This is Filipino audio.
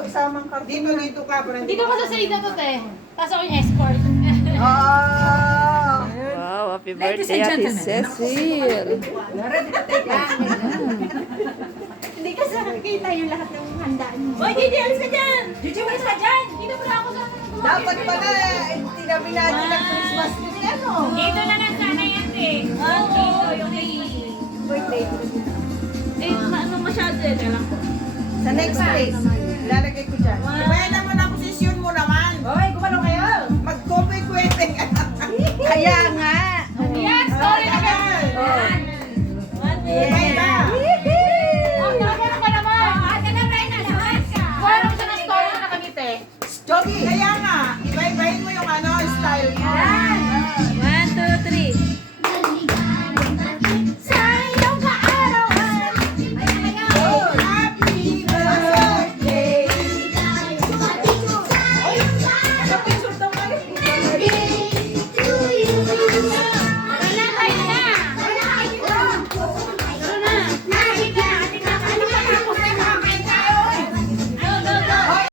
Isamang karton. Dito ka. Parang Dito ka sa side na to, te. Tapos ako yung escort. Ah! Wow, happy birthday, Ate Cecil. Hindi kasi nakikita yung lahat ng handaan mo. Hoy, Gigi, alis ka dyan! Gigi, alis ka dyan! Dito mo na ako sa... Dapat pala, tinabi natin ng Christmas tree, ano? Dito na lang sana yan, te. Dito, yung Birthday. ano masyado yan, alam ko. Sa next place.